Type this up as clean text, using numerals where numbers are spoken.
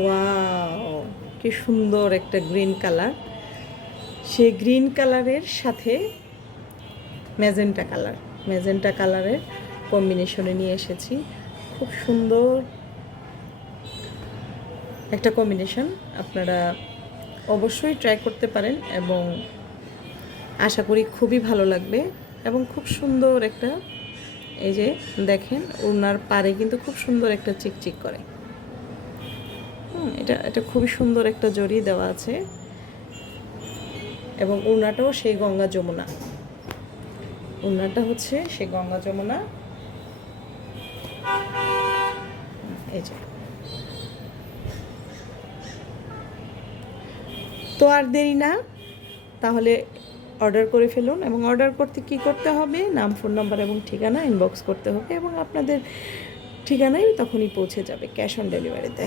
Wow, কি সুন্দর একটা গ্রিন কালার। সেই গ্রিন কালারের সাথে ম্যাজেন্টা কালারের কম্বিনেশনে নিয়ে এসেছি। খুব সুন্দর একটা কম্বিনেশন, আপনারা অবশ্যই ট্রাই করতে পারেন এবং আশা করি খুবই ভালো লাগবে। এবং খুব সুন্দর একটা, এই যে দেখেন ওনার পাড়ে কিন্তু খুব সুন্দর একটা চিকচিক করে। এটা এটা খুবই সুন্দর একটা জড়ি দেওয়া আছে এবং ওড়নাটাও সেই গঙ্গা যমুনা। ওড়নাটা হচ্ছে সেই গঙ্গা যমুনা। এই যে, তো আর দেরি না, তাহলে অর্ডার করে ফেলুন। এবং অর্ডার করতে কি করতে হবে, নাম, ফোন নাম্বার এবং ঠিকানা ইনবক্স করতে হবে এবং আপনাদের ঠিকানায় তখনই পৌঁছে যাবে ক্যাশ অন ডেলিভারিতে।